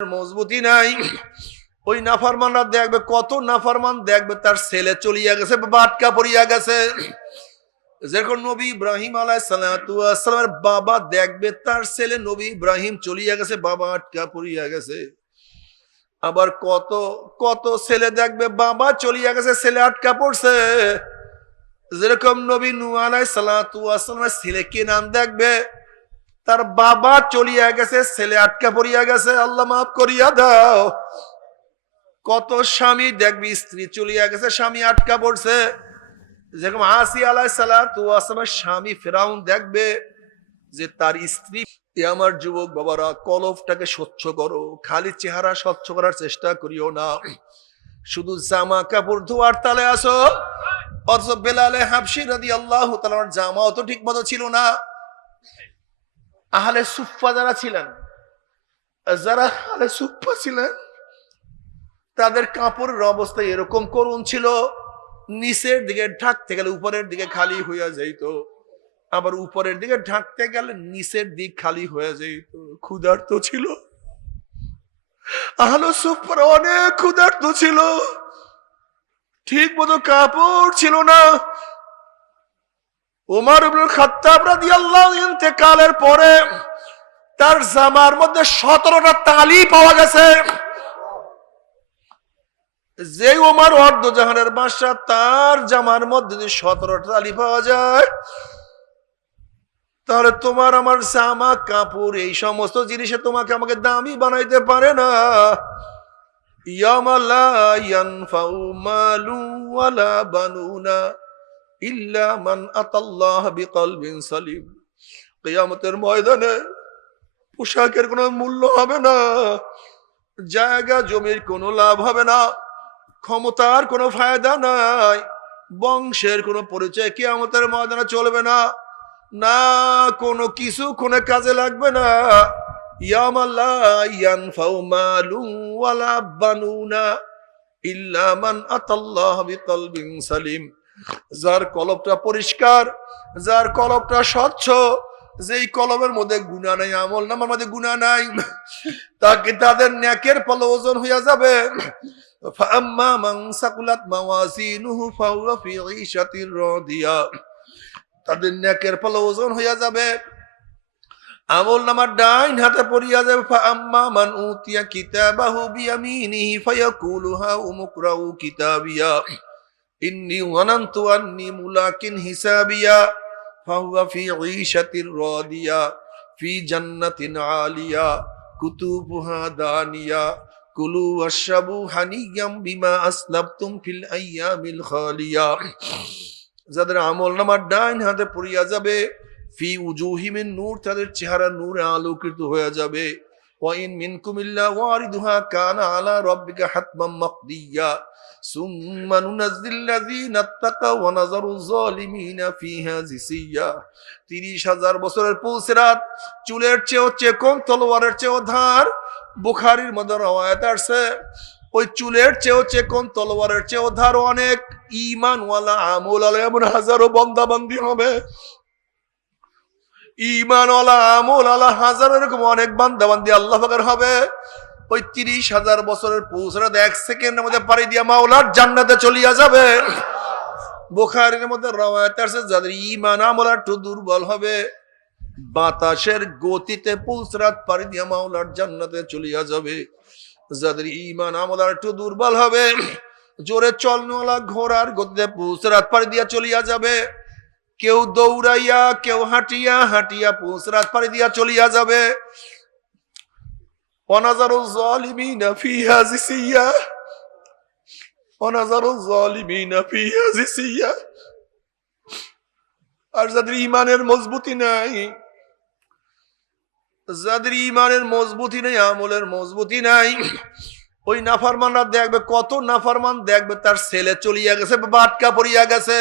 মজবুতি নাই। ওই নাফারমানরা দেখবে, কত নাফারমান দেখবে, তার ছেলে চলিয়া গেছে বা আটকা পড়িয়া গেছে। যেরকম নবী ইব্রাহিম আলাই সালামের বাবা দেখবে, তার ছেলে নবী ইব্রাহিম চলিয়া গেছে বাবা আটকা পড়িয়া গেছে। আবার কত কত ছেলে দেখবে, বাবা চলিয়া গেছে, ছেলে আটকা পড়ছে। যেরকম নবী নু আলাই সালামের ছেলে কে নাম দেখবে? তার বাবা চলিয়া গেছে, ছেলে আটকা পড়িয়া গেছে। আল্লাহ মাফ করিয়া দাও। কত স্বামী দেখবি, স্ত্রী চলিয়া গেছে, স্বামী আটকা পড়ছে। যেরকম আসি আলাই সালামের স্বামী ফেরাউন দেখবে যে তার স্ত্রী আমার যুবক বাবারা কলফটাকে স্বচ্ছ করো, খালি চেহারা স্বচ্ছ করার চেষ্টা করিও না। শুধু জামা কাপড় ধোয়ার তালে আসো। অথচ বেলালে হাফসি রাদি আল্লাহ তালার জামাও তো ঠিক মতো ছিল না। আহলে সুফা যারা ছিলেন, যারা আহলে সুফা ছিলেন, তাদের কাপড়ের অবস্থা এরকম করুন ছিল, নিচের দিকে ঢাকতে গেলে উপরের দিকে খালি হইয়া যাইত, আবার উপরের দিকে ঢাকতে গেলে নিচের দিক খালি হয়ে যাইত, ক্ষুধার্ত ছিল। আহলে সুফার অনেক ক্ষুধার্ত ছিল। ঠিক মতো কাপড় ছিল না। উমার ইবনুল ইন্তেকালের পরে তার জামার মধ্যে সতেরোটা তালি পাওয়া গেছে। যে ওমার অর্ধ জাহানের বাসা তার জামার মধ্যে যদি সতেরোটা তালি পাওয়া যায়, তাহলে তোমার আমার জামা, কাপড়, এই সমস্ত জিনিসে তোমাকে আমাকে দামি বানাইতে পারে না। ইয়ামালা ইয়ানফাউ মালু বানুনা। ইল্লা মান আতাল্লাহ বিকলবিন সালিম। কিয়ামতের ময়দানে পোশাকের কোনো মূল্য হবে না, জায়গা, জমির কোনো লাভ হবে না, ক্ষমতার কোনো ফায়দা নাই, বংশের কোনো পরিচয় কিয়ামতের ময়দানে চলবে না না কোনো কিছু কোনো কাজে লাগবে না। ইয়ামাল্লা ইয়ানফাউ মালু ওয়ালা বানুনা ইল্লা মান আতাল্লাহ বিকলবিন সালিম। যার কলবটা পরিষ্কার যার কলবটা স্বচ্ছ যেই কলমের মধ্যে গুণা নাই আমল নামার মধ্যে গুণা নাই তাকে তাদের ন্যাকের ফল ওজন হইয়া যাবে فأما من ثقلت موازينه فهو في عيشة راضية তাদের ন্যাকের ফল ওজন হইয়া যাবে আমল নামার ডাইন হাতে পড়িয়া যাবে ফাম্মা মান উতিয়া কিতাবাহু বিয়ামিনিহি ফায়াকুলু হা উমুকরাউ কিতাবিয়া ইন্নি ওয়ানান্তু আন্নি মুলাকিন হিসাবিয়া, ফাহুয়া ফি ঈশাতির রাদিয়া, ফি জান্নাতিন আলিয়া, কুতুবুহা দানিয়া, কুলু ওয়াশরাবু হানিয়াম বিমা আসলাবতুম ফিল আইয়ামিল খালিয়া। যাদের আমল নামার ডাইন হাতে পড়িয়া যাবে, ফি উজুহিমিন নূর, তাদের চেহারা নূরে আলোকিত হয়ে যাবে। ওয়াইন মিনকুম ইল্লা ওয়ারিদুহা, কানা আলা রাব্বিকা হাতমান মাকদিয়া। ثم ننزل الذين اتقوا ونذر الظالمين فيها جثيا তিরিশ হাজার বছরের পুলসিরাত চুলের চেয়েও চেকন তলোয়ারের চেয়েও ধার বুখারির মধ্যে রওয়ায়াত আসছে ওই চুলের চেয়েও চেকন তলোয়ারের চেয়েও ধার অনেক ইমান ওয়ালা আমল আলা এমন হাজারো বন্দাবান্দি হবে ইমান ওয়ালা আমল আলা হাজারো এরকম অনেক বান্দাবান্দি আল্লাহ পাকের হবে ওই তিরিশ হাজার বছরের পৌঁছানো এক সেকেন্ডের মধ্যে পাড়ি দিয়া মাওলার জান্নাতে চলিয়া যাবে। বোখারের মধ্যে রওয়ায়াত আছে যাদের ইমান আমল একটু দুর্বল হবে, বাতাসের গতিতে পুলসরাত পাড়ি দিয়া মাওলার জান্নাতে চলিয়া যাবে। যাদের ইমান আমল একটু দুর্বল হবে, জোরে চলনওয়ালা ঘোড়ার গতিতে পুলসরাত পাড়ি দিয়া চলিয়া যাবে। কেউ দৌড়াইয়া, কেউ হাঁটিয়া হাঁটিয়া পুলসরাত পাড়ি দিয়া চলিয়া যাবে। ونظر الظالمين فيها جثيا ونظر الظالمين فيها جثيا আর যাদের ইমানের মজবুতি নাই যাদের ইমানের মজবুতি নেই আমলের মজবুতি নাই ওই নাফারমানরা দেখবে কত নাফারমান দেখবে তার ছেলে চলিয়া গেছে বা আটকা পড়িয়া গেছে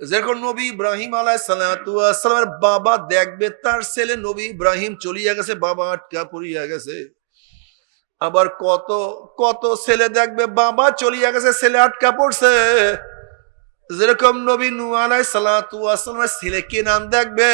যেরকম নবী ইব্রাহিম আলাই সালামের বাবা দেখবে তার ছেলে নবী ইব্রাহিম চলিয়া গেছে, বাবা আটকা পড়িয়া গেছে। আবার কত কত ছেলে দেখবে বাবা চলিয়া গেছে, ছেলে আটকা পড়ছে। যেরকম নবী নু আলাই ছেলে কে নাম দেখবে?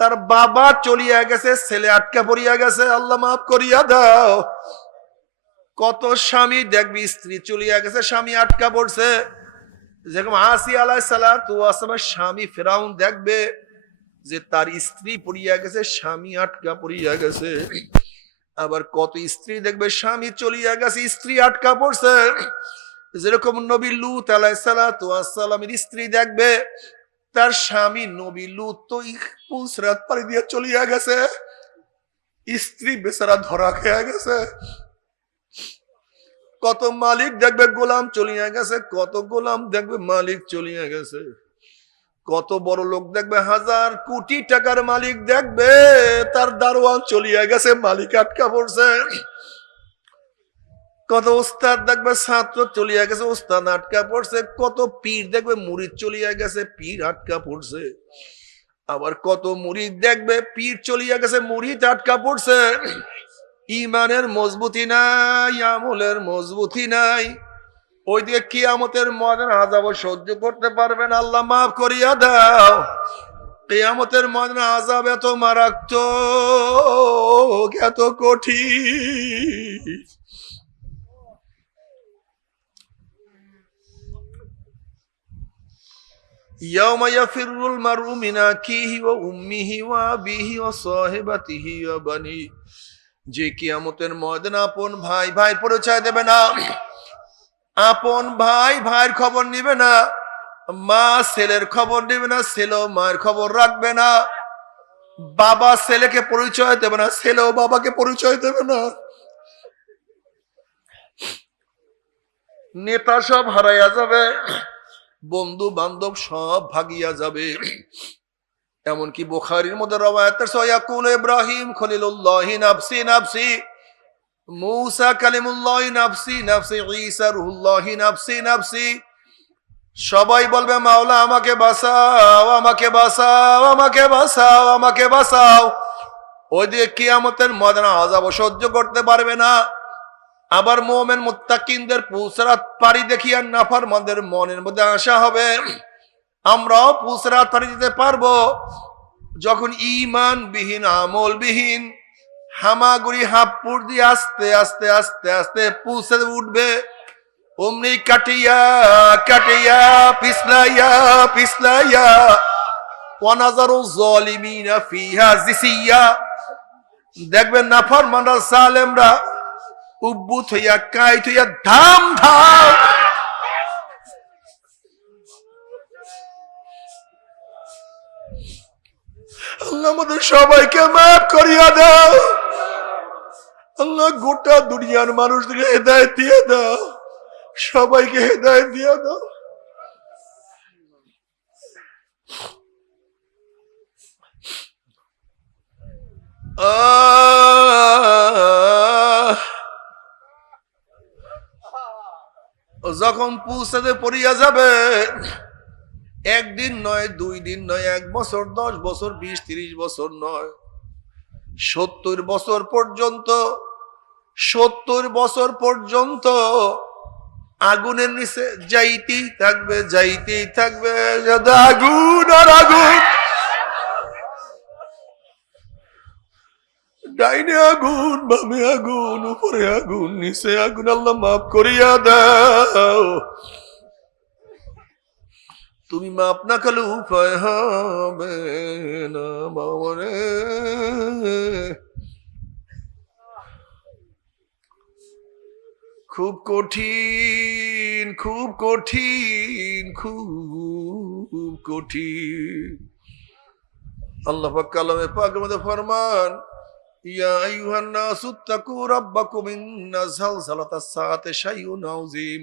তার বাবা চলিয়া গেছে, ছেলে আটকা পড়িয়া গেছে। আল্লাহ মাফ করিয়া দাও। কত স্বামী দেখবি, স্ত্রী চলিয়া গেছে, স্বামী আটকা পড়ছে। যেরকম আসি আলাহ সালাম স্বামী ফেরাউন দেখবে যে তার স্ত্রী পড়িয়া গেছে, স্বামী আটকা পড়িয়া গেছে। আবার কত স্ত্রী দেখবে, স্বামী চলিয়া গেছে, স্ত্রী আটকা পড়ছে। যেরকম নবী লুত আলাইসালামের স্ত্রী দেখবে, তার স্বামী নবী লুত তো পুসরাত পাড়ি দিয়ে চলিয়া গেছে। স্ত্রী বেচারা ধরা খেয়ে গেছে। কত মালিক দেখবে গোলাম চলিয়া গেছে, কত গোলাম দেখবে মালিক চলিয়া গেছে। কত বড় লোক দেখবে, হাজার কোটি টাকার মালিক দেখবে, তার দারোয়ান চলিয়া গেছে, মালিক আটকা পড়ছে। কত ওস্তাদ দেখবে, ছাত্র চলিয়া গেছে ওস্তাদ আটকা পড়ছে। কত পীর দেখবে মুড়িদ চলিয়া গেছে, পীর আটকা পড়ছে। আবার কত মুড়িদ দেখবে, পীর চলিয়া গেছে মুড়িদ আটকা পড়ছে। ইমানের মজবুতি নাই আমলের মজবুতি নাই ওইদিকে কিয়ামতের ময়দান আজাব সহ্য করতে পারবেন আল্লাহ মাফ করিয়া দাও কিয়ামতের ময়দান আজাব এত মারাত্মক এত কঠিন يوم يفر المرء من أخيه وأمه وأبيه وصاحبته وبنيه যে কিয়ামতের ময়দান আপন ভাই ভাই পরিচয় দেবে না, আপন ভাই ভাইয়ের খবর নিবে না, মা ছেলের খবর নেবে না ছেলেও মায়ের খবর রাখবে না, বাবা ছেলেকে পরিচয় দেবে না ছেলেও বাবাকে পরিচয় দেবে না। নেতা সব হারাইয়া যাবে বন্ধু বান্ধব সব ভাগিয়া যাবে। এমনকি বুখারির মধ্যে রবায়াতের সয়াকুল ইব্রাহিম খলিলুল্লাহ নাফসি নাফসি। কালিমুল্লাহ নাফসি নাফসি। ঈসা নাফসি নাফসি। সবাই বলবে, মাওলা, আমাকে বাঁচাও আমাকে বাঁচাও আমাকে বাঁচাও আমাকে বাঁচাও। ওই দিকে কিয়ামতের ময়দানে আযাব সহ্য করতে পারবে না। আবার মোমেন মুত্তাকিনদের পুসরাত পারি দেখিয়া নাফার মদের মনের মধ্যে আশা হবে। আমরাও পুসরাত পারি দিতে পারব। যখন ইমান বিহীন আমল বিহীন হামাগুড়ি হাপুর দিয়ে আস্তে আস্তে আস্তে আস্তে পুষে উঠবে, অমনি কাটিয়া কাটিয়া, পিছলাইয়া পিছলাইয়া, ওয়ানাজারু জালিমিনা ফিহা জিসিয়া। দেখবেন নাফার মানরা সালেমরা উব্বুত হইয়া, কাইট হইয়া ধাম ধাম আল্লাহ আমাদের সবাইকে মাফ করিয়া দাও। আল্লাহ গোটা দুনিয়ার মানুষদেরকে দিয়ে দাও। সবাইকে দিয়ে দাও। যখন পুষতে পড়িয়া যাবে একদিন নয়, দুই দিন নয়, এক বছর, দশ বছর, বিশ, তিরিশ বছর নয়। সত্তর বছর পর্যন্ত, সত্তর বছর পর্যন্ত আগুনের নিচে যাইতেই থাকবে যাইতেই থাকবে আগুন আর আগুন। ডাইনে আগুন, বামে আগুন, উপরে আগুন, নিচে আগুন, আল্লাহ মাফ করিয়া দাও। তুমি মাপ না খালে উপায় হবে না বাবরে খুব কঠিন খুব কঠিন খুব কঠিন। আল্লাহ পাক কালামে পাকের মধ্যে ফরমান, ইয়া আইয়ুহান নাসু তাকু রাব্বাকুম ইন্না যালজালাতাস সাআতি শাইউন আযীম।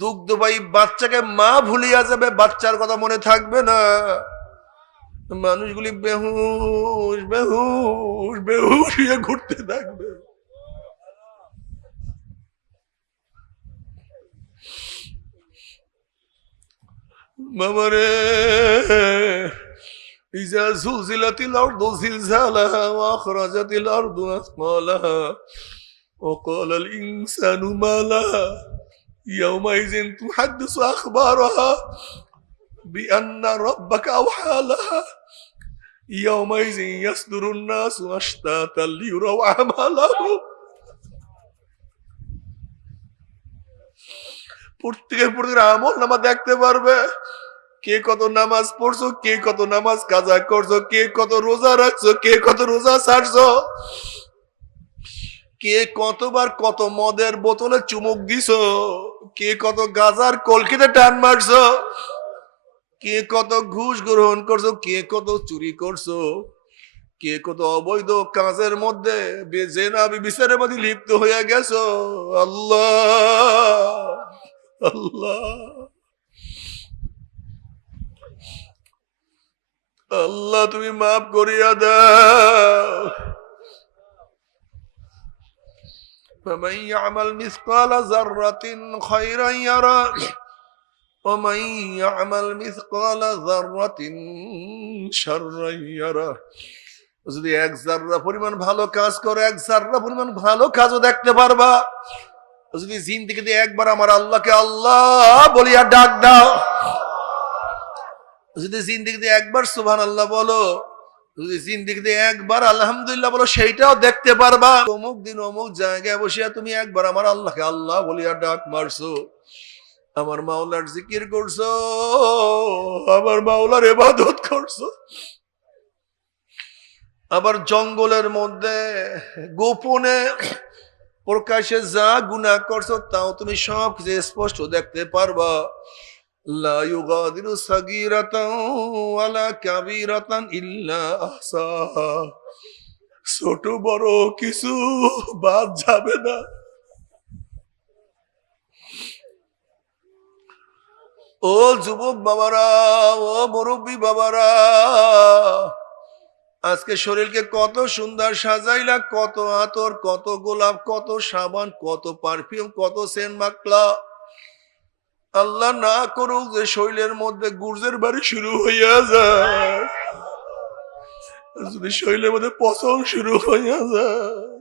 দুগ্ধবাহী বাচ্চাকে মা ভুলিয়া যাবে বাচ্চার কথা মনে থাকবে না মানুষগুলি বেহুশ বেহুশ বেহুশ হয়ে ঘুরতে থাকবে মামারে إذا زلزلت الأرض زلزالها وأخرجت الأرض أثقالها وقال الإنسان ما لها يومئذ تحدث أخبارها بأن ربك أوحى لها يومئذ يصدر الناس أشتاتا ليروا أعمالهم প্রত্যেকের প্রত্যেকের আমল নামা দেখতে পারবে কে কত নামাজ পড়ছো কে কত নামাজ কাজা করছো কে কত রোজা রাখছো কে কত রোজা ছাড়ছো কে কতবার কত মদের বোতলে চুমুক দিছো? কে কত গাজার কলকিতে টান মারছো? কে কত ঘুষ গ্রহণ করছ? কে কত চুরি করছ? কে কত অবৈধ কাজের মধ্যে বিচারের মধ্যে লিপ্ত হয়ে গেছো? আল্লাহ! আল্লাহ! আল্লাহ, তুমি মাফ করিয়া দাও। فمن يعمل مثقال ذرة خيرا يرى ومن يعمل مثقال ذرة شرا يرى যদি এক জাররা পরিমাণ ভালো কাজ করে এক জাররা পরিমাণ ভালো কাজও দেখতে পারবা যদি জিন্দিগিতে একবার আমার আল্লাহকে আল্লাহ বলিয়া ডাক দাও যদি জিন্দিগিতে একবার সুবহান আল্লাহ বলো যদি জিন্দিগিতে একবার আলহামদুলিল্লাহ বলো, সেইটাও দেখতে পারবা। অমুক দিন অমুক জায়গায় বসিয়া তুমি একবার আমার আল্লাহকে, আল্লাহ বলিয়া ডাক মারছো। আমার মাওলার জিকির করছ, আমার মাওলার এবাদত করছ। আবার জঙ্গলের মধ্যে, গোপনে প্রকাশে যা গুনাহ করছ, তাও তুমি সব কিছু স্পষ্ট দেখতে পারবা। ছোট, বড় কিছু বাদ যাবে না। ও যুবক বাবারা, ও মুরব্বী বাবারা, আজকে শরীরকে কত সুন্দর সাজাইলা, কত আতর, কত গোলাপ, কত সাবান, কত পারফিউম, কত সেন্ট মাখলা। আল্লাহ না করুক যে শৈলের মধ্যে গুর্জের বাড়ি শুরু হইয়া যায়। যদি শৈলের মধ্যে পচন শুরু হইয়া যায়।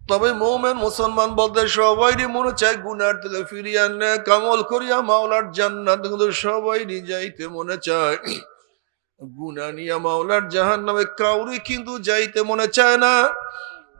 তবে মোমেন মুসলমান বলতে সবাই মনে চায় গুনার থেকে ফিরিয়ে কামল করিয়া মাওলার জান্নাত, কিন্তু সবাই যাইতে মনে চায়। গুনা নিয়া মাওলার জাহান নামে কাউরি কিন্তু যাইতে মনে চায় না।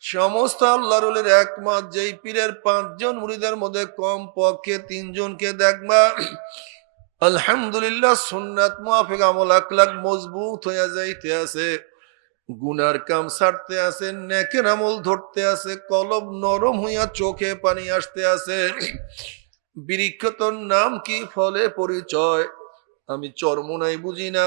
সমস্ত আল্লাহর ওলির একমত, যেই পীরের পাঁচজন মুড়িদের মধ্যে কম পক্ষে তিনজনকে দেখবা। আলহামদুলিল্লাহ, সুন্নাত মুআফিক আমল আকলাক মজবুত হইয়া যাইতে আছে। গুনার কাম ছাড়তে আছে, নেকের আমল ধরতে আছে কলব নরম হইয়া চোখে পানি আসতে আছে। বৃক্ষতর নাম কি? ফলে পরিচয়। আমি চরমনাই বুঝি না।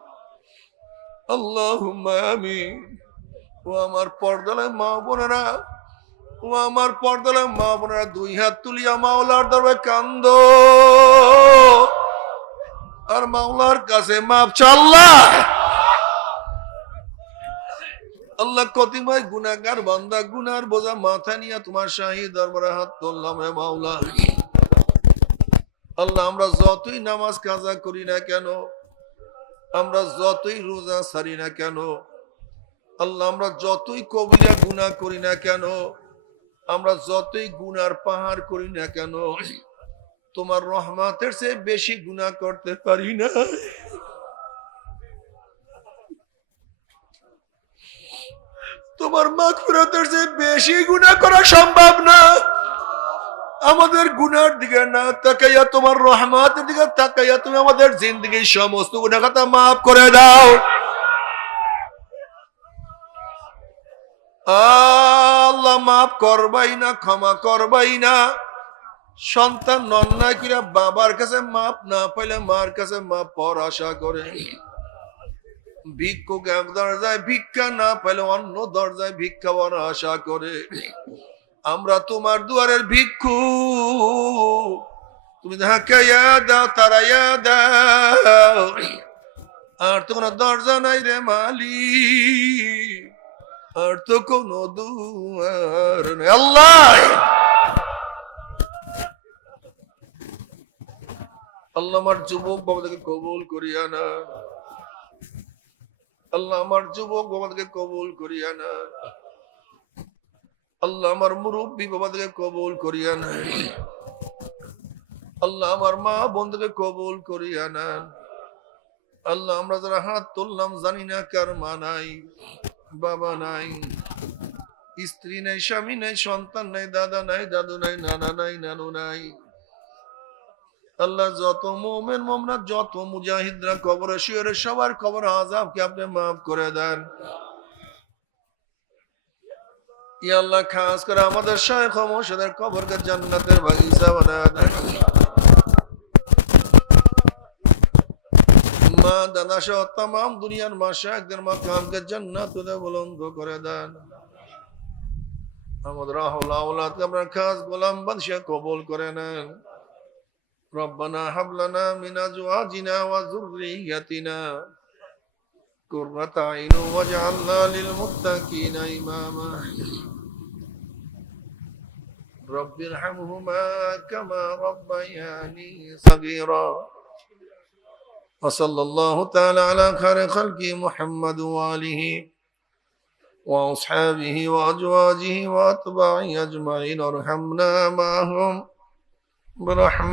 আল্লাহুম্মা আমিন। ও আমার মা বোনেরা, ও আমার মা বোনেরা, দুই হাত তুলিয়া মাওলার দরবারে কান্দ। আর মাওলার কাছে মাপ চাল্লা আল্লাহ। কতিময় গুনাগার বান্দা গুনার বোঝা মাথা নিয়ে তোমার শাহী দরবারে হাত তুললাম হে মাওলা। আল্লাহ, আমরা যতই নামাজ কাজা করি না কেন আমরা যতই রোজা সারি না কেন, আল্লাহ আমরা যতই কবিরা গুনাহ করি না কেন, আমরা যতই গুনার পাহাড় করি না কেন, তোমার রহমাতের চেয়ে বেশি গুনাহ করতে পারি না। তোমার মাগফিরাতের চেয়ে বেশি গুনাহ করা সম্ভব না। আমাদের গুনার দিকে না তাকাইয়া তোমার রহমাতের দিকে তাকাইয়া তুমি আমাদের জিন্দগির সমস্ত কথা মাফ করে দাও। আল্লাহ মাফ করবাই না, ক্ষমা করবাই না। সন্তান নন্যায় কিরা বাবার কাছে মাপ না পাইলে মার কাছে মাপ পর আশা করে। ভিক্ষুক এক দরজায় ভিক্ষা না পাইলে অন্য দরজায় ভিক্ষা আশা করে। আমরা তোমার দুয়ারের ভিক্ষু। তুমি দাও, তারা দাও। আর তো কোনো দরজা নাই রে মালি আর তো কোনো দুয়ার আল্লাহ! আল্লাহ আমার যুবক বাবাদেরকে কবুল করিয়া না। আল্লাহ আমার যুবক বাবাদেরকে কবুল করিয়া না। আল্লাহ আমার মুরব্বী বাবাদেরকে কবুল করিয়া না আল্লাহ আমার মা বোনদেরকে কবুল করিয়া না আল্লাহ আমরা যারা হাত তুললাম জানি না কার মা নাই, বাবা নাই, স্ত্রী নাই, স্বামী নাই, সন্তান নাই, দাদা নাই, দাদু নাই, নানা নাই, নানু নাই। আল্লাহ যত মোমেন মোমনা যত মুজাহিদরা কবরে শুয়ে সবার কবর আজাবকে আপনি মাফ করে দেন। ইয়া আল্লাহ খাস করে আমাদের শায়খ মোর্শেদের কবরকে জান্নাতের বাগিচা বানায় দেন মা দাদা সহ তাম দুনিয়ার মা শায়কদের মাকামকে জান্নাত বুলন্দ করে দেন আমাদের আহলা আওলাদকে আপনার খাস গোলাম বাদশাহ কবুল করে নেন ربنا هب لنا من ازواجنا وذريتنا قرة عين واجعلنا للمتقين اماما رب ارحمهما كما ربياني صغيرا. وصلى الله تعالى على خير خلقه محمد وآله وأصحابه وأزواجه وأتباعه أجمعين. ارحمنا معهم برحمة